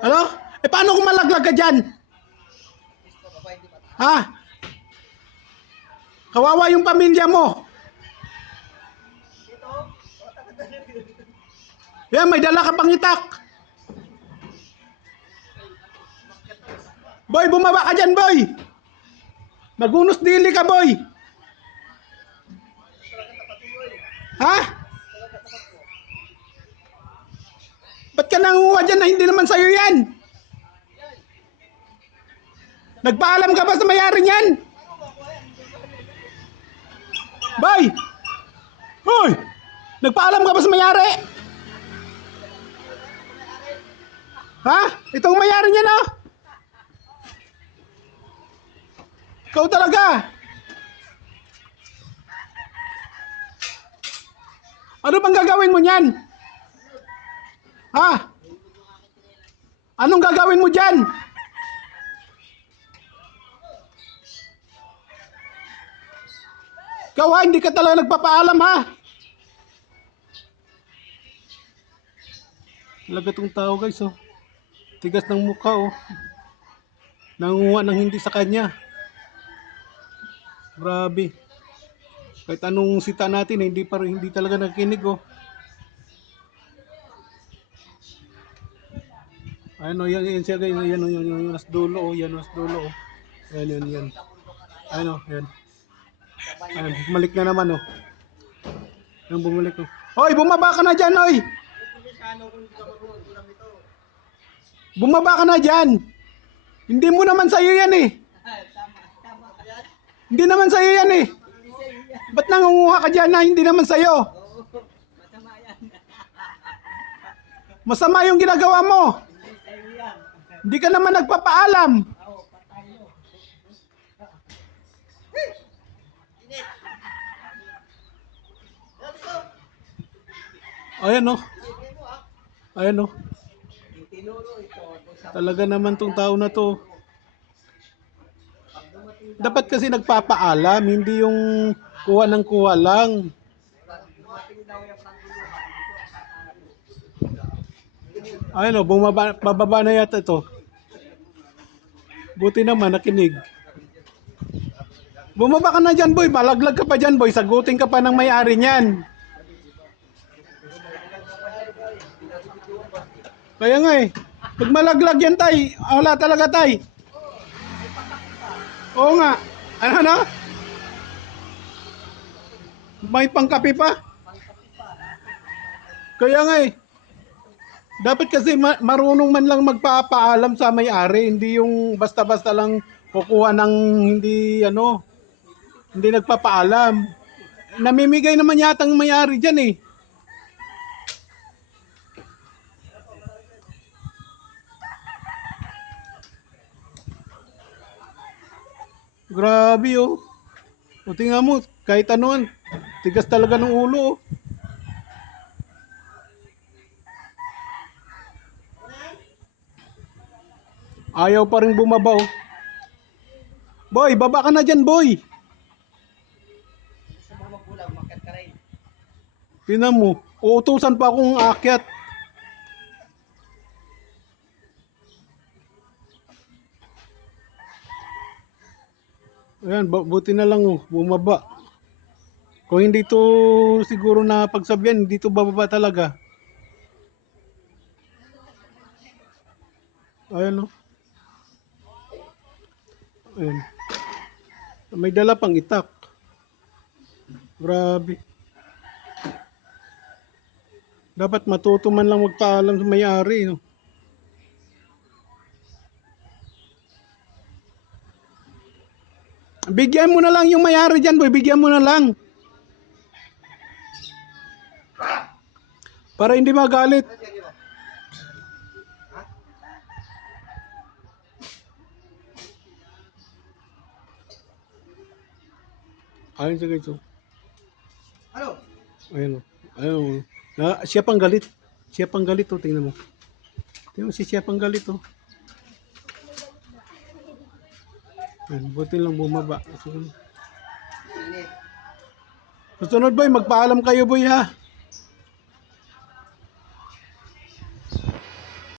Ano? Eh paano kung malaglag ka dyan? Ha? Kawawa yung pamilya mo. Yan, may dala ka pang itak. Boy, bumaba ka dyan, boy. Magunos dili ka, boy. Ha? Ba't ka nanguha dyan na hindi naman sa'yo yan? Nagpaalam ka ba sa mayari niyan? Boy! Hoy! Nagpaalam ka ba sa mayari? Ha? Itong mayari niyan, oh! Ikaw talaga! Ano bang gagawin mo niyan? Ha? Anong gagawin mo dyan? Ikaw hindi ka talaga nagpapaalam ha? Talaga tong tao guys oh. Tigas ng mukha oh. Nangunguha ng hindi sa kanya. Grabe. Kahit anong sita natin, eh, hindi pa hindi talaga nakikinig oh. Ano yan, yan siya guys, yan, yan, yan, yan, yan, dulo oh, yan, nas dulo oh. Yan, yan, yan. Ano, yan. Ayan, bumalik na naman oh. Yan, bumalik oh. Hoy, bumaba ka na dyan, oy! Bumaba ka na dyan! Hindi mo naman sa'yo yan eh! Hindi naman sa'yo yan eh! Ba't nangunguha ka dyan na hindi naman sa'yo? Masama yung ginagawa mo! Hindi ka naman nagpapaalam! Ayan oh. Ayan oh. Talaga naman tong tao na to. Dapat kasi nagpapaalam, hindi yung kuha ng kuha lang. Ayan oh, bumaba, bababa na yata ito. Buti naman, nakinig. Bumaba ka na dyan, boy. Balaglag ka pa dyan, boy. Sagutin ka pa ng may-ari niyan. Kaya nga eh. Pag malaglag yan, tay. Wala talaga, tay. Oo nga. Ano, ano? May pangkapi pa? Kaya nga eh. Dapat kasi ma- marunong man lang magpapaalam sa may-ari, hindi yung basta-basta lang kukuha ng hindi ano, hindi nagpapaalam. Namimigay naman yata ang may-ari diyan eh. Grabe oh. O tingnan mo, kahit ano, tigas talaga ng ulo oh. Ayaw pa rin bumaba oh. Boy, baba ka na dyan, boy. Tingnan mo, uutusan pa akong aakyat. Ayan, bu- buti na lang oh, bumaba. Kung hindi to siguro na pagsabihan, hindi to bababa talaga. Ayan oh. Ayan. May dala pang itak. Grabe. Dapat matuto man lang magpaalam sa may-ari. No? Bigyan mo na lang yung may-ari dyan, boy. Bigyan mo na lang. Para hindi magalit. Ayun sa oh. Ano? Ayun o. Ayun o. Na, siya pang galit. Siya pang galit o. Tingnan mo. Tingnan mo si siya pang galit o. Ayun, buti lang bumaba. Susunod boy, magpaalam kayo boy ha.